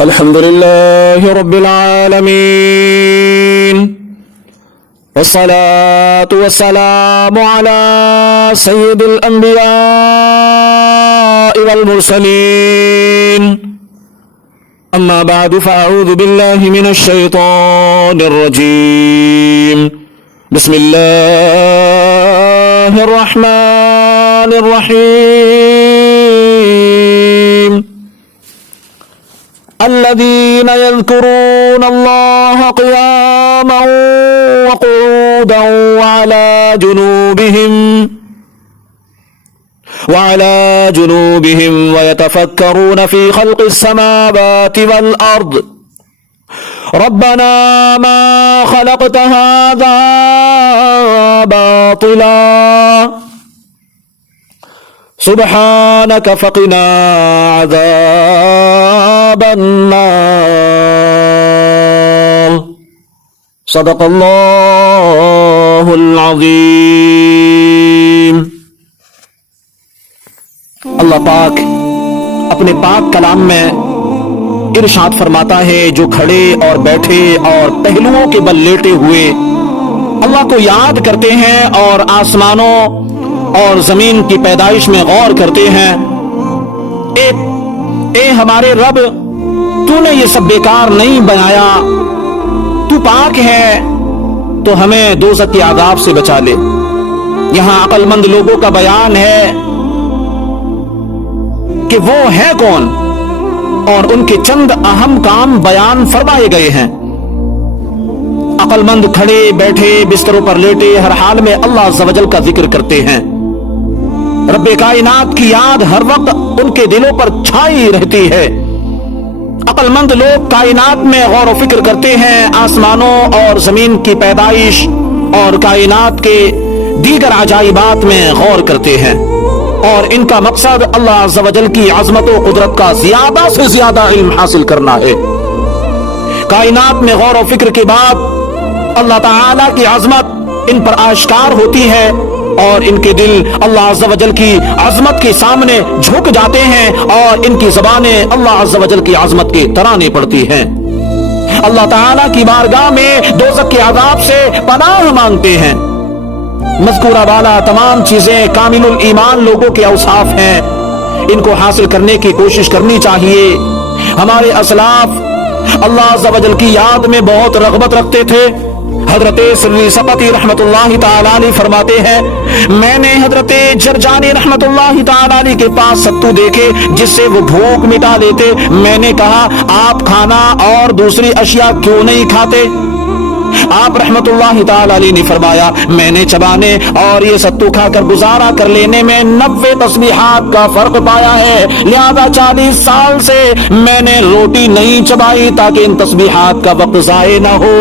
الحمد لله رب العالمين، والصلاة والسلام على سيد الأنبياء والمرسلين. أما بعد، فأعوذ بالله من الشيطان الرجيم. بسم الله الرحمن الرحيم. الذين يذكرون الله قياما وقعودا وعلى جنوبهم ويتفكرون في خلق السماوات والأرض ربنا ما خلقت هذا باطلا سبحانك فقنا عذاب النار. صدق اللہ العظیم. اللہ پاک اپنے پاک کلام میں ارشاد فرماتا ہے، جو کھڑے اور بیٹھے اور پہلوؤں کے بل لیٹے ہوئے اللہ کو یاد کرتے ہیں اور آسمانوں اور زمین کی پیدائش میں غور کرتے ہیں، اے ہمارے رب، تو نے یہ سب بیکار نہیں بنایا، تو پاک ہے، تو ہمیں دوزخ کے عذاب سے بچا لے. یہاں عقل مند لوگوں کا بیان ہے کہ وہ ہے کون، اور ان کے چند اہم کام بیان فرمائے گئے ہیں. عقل مند کھڑے بیٹھے بستروں پر لیٹے ہر حال میں اللہ عز و جل کا ذکر کرتے ہیں. رب کائنات کی یاد ہر وقت ان کے دلوں پر چھائی رہتی ہے. عقل مند لوگ کائنات میں غور و فکر کرتے ہیں، آسمانوں اور زمین کی پیدائش اور کائنات کے دیگر عجائبات میں غور کرتے ہیں، اور ان کا مقصد اللہ عز و جل کی عظمت و قدرت کا زیادہ سے زیادہ علم حاصل کرنا ہے. کائنات میں غور و فکر کے بعد اللہ تعالی کی عظمت ان پر آشکار ہوتی ہے، اور ان کے دل اللہ عز و جل کی عظمت کے سامنے جھک جاتے ہیں، اور ان کی زبانیں اللہ عز و جل کی عظمت کے ترانے پڑتی ہیں. اللہ تعالیٰ کی بارگاہ میں دوزخ کے عذاب سے پناہ مانگتے ہیں. مذکورہ والا تمام چیزیں کامل الایمان لوگوں کے اوصاف ہیں، ان کو حاصل کرنے کی کوشش کرنی چاہیے. ہمارے اسلاف اللہ عز و جل کی یاد میں بہت رغبت رکھتے تھے. حضرت سری سپتی رحمت اللہ تعالی علیہ فرماتے ہیں، میں نے حضرت جرجانی رحمت اللہ تعالی علیہ کے پاس ستو دیکھے جس سے وہ بھوک مٹا لیتے. میں نے کہا، آپ کھانا اور دوسری اشیاء کیوں نہیں کھاتے؟ آپ رحمت اللہ تعالی علیہ نے فرمایا، میں نے چبانے اور یہ ستو کھا کر گزارا کر لینے میں 90 تسبیحات کا فرق پایا ہے، لہذا 40 سال سے میں نے روٹی نہیں چبائی تاکہ ان تسبیحات کا وقت ضائع نہ ہو.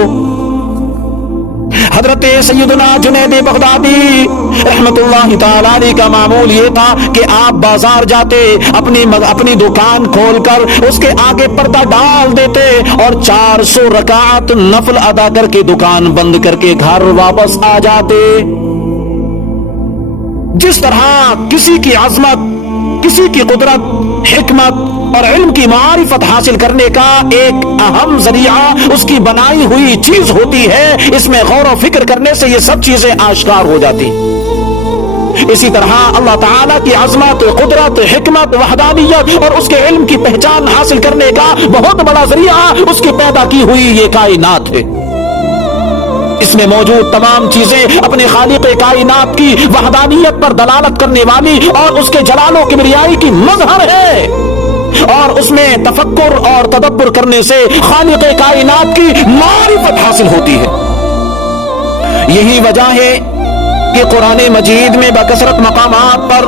حضرت سیدنا جنید بغدادی رحمت اللہ تعالی علیہ کا معمول یہ تھا کہ آپ بازار جاتے، اپنی دکان کھول کر اس کے آگے پردہ ڈال دیتے اور 400 رکعت نفل ادا کر کے دکان بند کر کے گھر واپس آ جاتے. جس طرح کسی کی عظمت، کسی کی قدرت، حکمت اور علم کی معرفت حاصل کرنے کا ایک اہم ذریعہ اس کی بنائی ہوئی چیز ہوتی ہے، اس میں غور و فکر کرنے سے یہ سب چیزیں آشکار ہو جاتی. اسی طرح اللہ تعالیٰ کی عظمت، قدرت، حکمت، وحدانیت اور اس کے علم کی پہچان حاصل کرنے کا بہت بڑا ذریعہ اس کی پیدا کی ہوئی یہ کائنات ہے. اس میں موجود تمام چیزیں اپنے خالق کائنات کی وحدانیت پر دلالت کرنے والی اور اس کے جلال و کبریائی کی مظہر ہے، اور اس میں تفکر اور تدبر کرنے سے خالق کائنات کی معرفت حاصل ہوتی ہے. یہی وجہ ہے کہ قرآن مجید میں بکثرت مقامات پر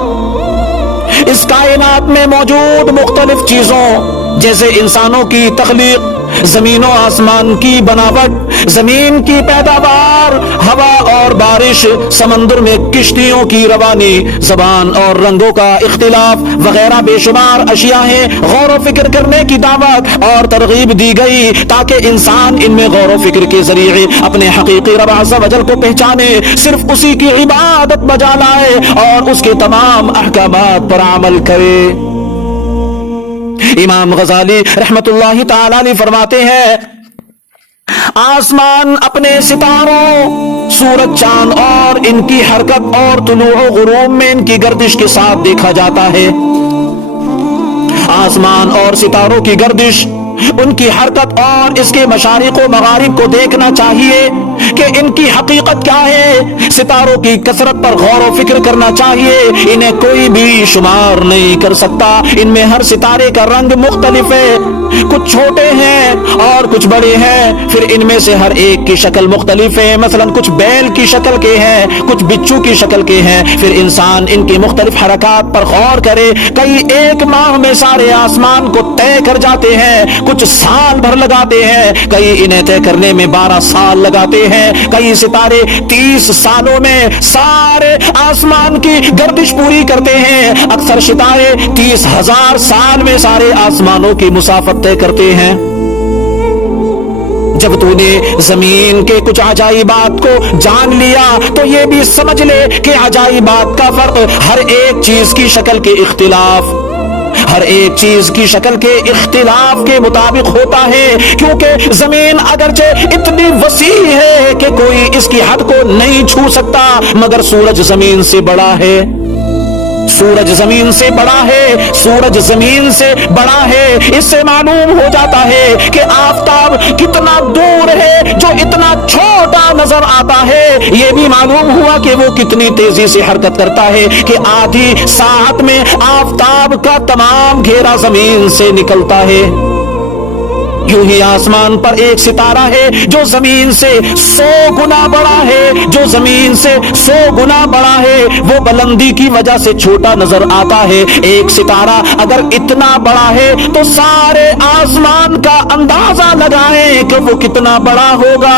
اس کائنات میں موجود مختلف چیزوں جیسے انسانوں کی تخلیق، زمین و آسمان کی بناوٹ، زمین کی پیداوار، ہوا اور بارش، سمندر میں کشتیوں کی روانی، زبان اور رنگوں کا اختلاف وغیرہ بے شمار اشیاء ہیں. غور و فکر کرنے کی دعوت اور ترغیب دی گئی تاکہ انسان ان میں غور و فکر کے ذریعے اپنے حقیقی رب عز و جل کو پہچانے، صرف اسی کی عبادت بجا لائے اور اس کے تمام احکامات پر عمل کرے. इमाम गजाली रहमतुल्लाहि ताला अलैह फरमाते हैं, आसमान अपने सितारों, सूरज, चांद और इनकी हरकत और तुलूओ गुरूब में इनकी गर्दिश के साथ देखा जाता है। आसमान और सितारों की गर्दिश, उनकी हरकत और इसके मशारिक व मगारिब को देखना चाहिए कि इनकी हकीकत क्या है। सितारों की कसरत पर गौर व फिक्र करना चाहिए। इन्हें कोई भी शुमार नहीं कर सकता। इनमें हर सितारे का रंग मुख्तलिफ है, कुछ छोटे हैं और कुछ बड़े हैं। फिर इनमें से हर एक की शक्ल मुख्तलिफ है। मसलन कुछ बैल की शक्ल के हैं, कुछ बिच्छू की शक्ल के हैं। फिर इंसान इनकी मुख्तलिफ हरकत पर गौर करे। कई एक माह में सारे आसमान को तय कर जाते हैं, कुछ साल भर लगाते हैं, कई इन्हें तय करने में 12 साल लगाते हैं। कई सितारे 30 सालों में सारे आसमान की गर्दिश पूरी करते हैं। अक्सर सितारे 30,000 साल में सारे आसमानों की मुसाफत तय करते हैं। जब तूने जमीन के कुछ अजाइबात को जान लिया तो ये भी समझ ले कि अजाइबात का फर्क हर एक चीज की शक्ल के इख्तिलाफ, हर एक चीज की शक्ल के इख्तिलाफ के मुताबिक होता है। क्योंकि जमीन अगरचे इतनी वसी है कि कोई इसकी हद को नहीं छू सकता, मगर सूरज जमीन से बड़ा है। सूरज जमीन से बड़ा है, सूरज जमीन से बड़ा है। इससे मालूम हो जाता है कि आफताब कितना दूर है जो इतना छोटा नजर आता है। ये भी मालूम हुआ कि वो कितनी तेजी से हरकत करता है कि आधी सात में आफताब का तमाम घेरा जमीन से निकलता है। यूं ही आसमान पर एक सितारा है जो जमीन से 100 गुना बड़ा है, जो जमीन से 100 गुना बड़ा है। वो बुलंदी की वजह से छोटा नजर आता है। एक सितारा अगर इतना बड़ा है तो सारे आसमान का अंदाजा लगाएं कि वो कितना बड़ा होगा।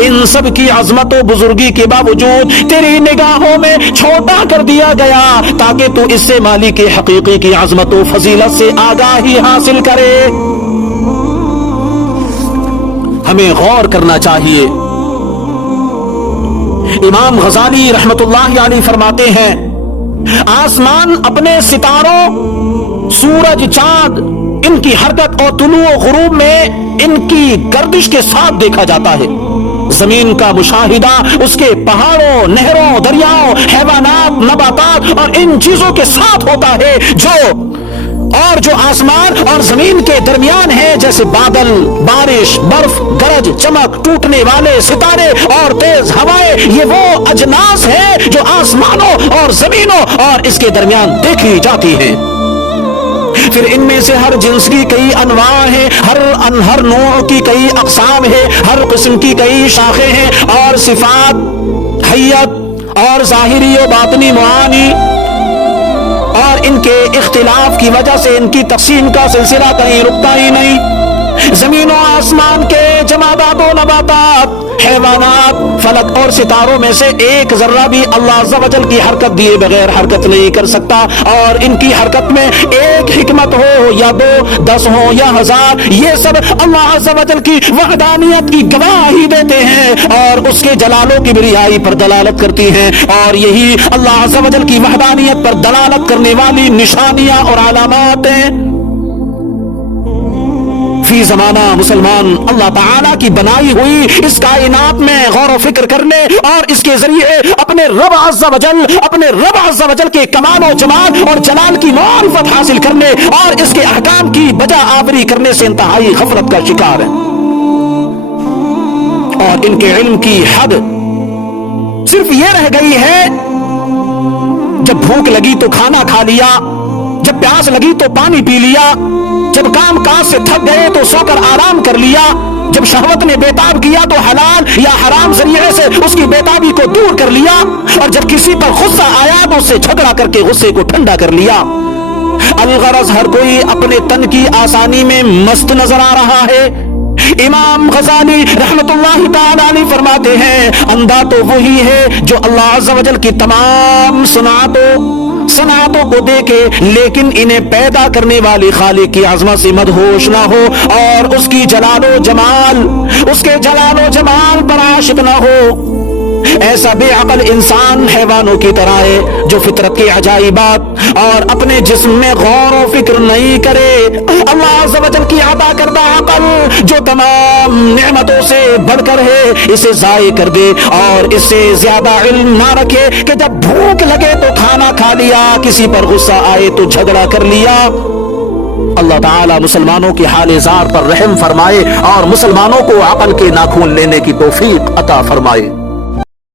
इन सब की अजमत और बुजुर्गी के बावजूद तेरी निगाहों में छोटा कर दिया गया ताकि तू इससे मालिक के हकीकी की अजमत और फजीलत से आगाही हासिल करे। हमें गौर करना चाहिए। इमाम गजाली रहमतुल्लाहि अलैहि फरमाते हैं, आसमान अपने सितारों, सूरज, चांद, इनकी हरकत और तुलू और गुरूब में इनकी गर्दिश के साथ देखा जाता है। जमीन का मुशाहिदा उसके पहाड़ों, नहरों, दरियाओं, हैवानात, नबातात और इन चीजों के साथ होता है जो आसमान और जमीन के दरमियान है, जैसे बादल, बारिश, बर्फ, गरज, चमक, टूटने वाले सितारे और तेज हवाएं। ये वो अजनास है जो आसमानों और जमीनों और इसके दरमियान देखी जाती है। फिर इनमें से हर जिन्स की कई अनवा है, हर नौ की कई अक़साम है, हर किस्म की कई शाखें हैं और सिफात, हैयत और ज़ाहिरी और बातनी मुआनी, और इनके इख्तिलाफ की वजह से इनकी तक़सीम का सिलसिला कहीं रुकता ही नहीं। जमीन और आसमान के जमादात और नबातात, हैवानात, फलक और सितारों में से एक जर्रा भी अल्लाह अज़्ज़ा वजल की हरकत दिए बगैर हरकत नहीं कर सकता। और इनकी हरकत में एक हिकमत हो या 2, 10 हो या 1000, ये सब अल्लाह अज़्ज़ा वजल की वहदानियत की गवाही देते हैं और उसके जलालों की बिरियाई पर दलालत करती हैं। और यही अल्लाह अज़्ज़ा वजल की वहदानियत पर दलालत करने वाली निशानियां और अलामात हैं। फी ज़माना मुसलमान अल्लाह ताला की बनाई हुई इस कायनात में गौर व फिक्र करने और इसके जरिए अपने रब अज़्ज़ा वजल के कमाल और जमाल और जलाल की मारिफत हासिल करने और इसके अहकाम की बजा आवरी करने से इंतहाई गफलत का शिकार है। और इनके इल्म की हद सिर्फ ये रह गई है, जब भूख लगी तो खाना खा लिया, जब प्यास लगी तो पानी पी लिया, जब काम काज से थक गए तो सोकर आराम कर लिया, जब शहवत ने बेताब किया तो हलाल या हराम जरिए से उसकी बेताबी को दूर कर लिया, और जब किसी पर गुस्सा आया तो उससे झगड़ा करके गुस्से को ठंडा कर लिया। अलगरज हर कोई अपने तन की आसानी में मस्त नजर आ रहा है। इमाम गजाली रहमतुल्लाहि ताला अलैहि फरमाते हैं, अंधा तो वही है जो अल्लाह अज़्ज़ा वजल की तमाम सनातों को देखे लेकिन इन्हें पैदा करने वाली खालिक की अज़मत से मदहोश ना हो और उसके जलालो जमाल पर आशिक ना हो। ایسا بے عقل انسان حیوانوں کی طرح ہے جو فطرت کی عجائبات اور اپنے جسم میں غور و فکر نہیں کرے۔ اللہ عز و جل کی عطا کردہ عقل جو تمام نعمتوں سے بڑھ کر ہے، اسے ضائع کر دے اور اس سے زیادہ علم نہ رکھے کہ جب بھوک لگے تو کھانا کھا لیا، کسی پر غصہ آئے تو جھگڑا کر لیا۔ اللہ تعالی مسلمانوں کی حال زار پر رحم فرمائے اور مسلمانوں کو عقل کے ناخن لینے کی توفیق عطا فرمائے۔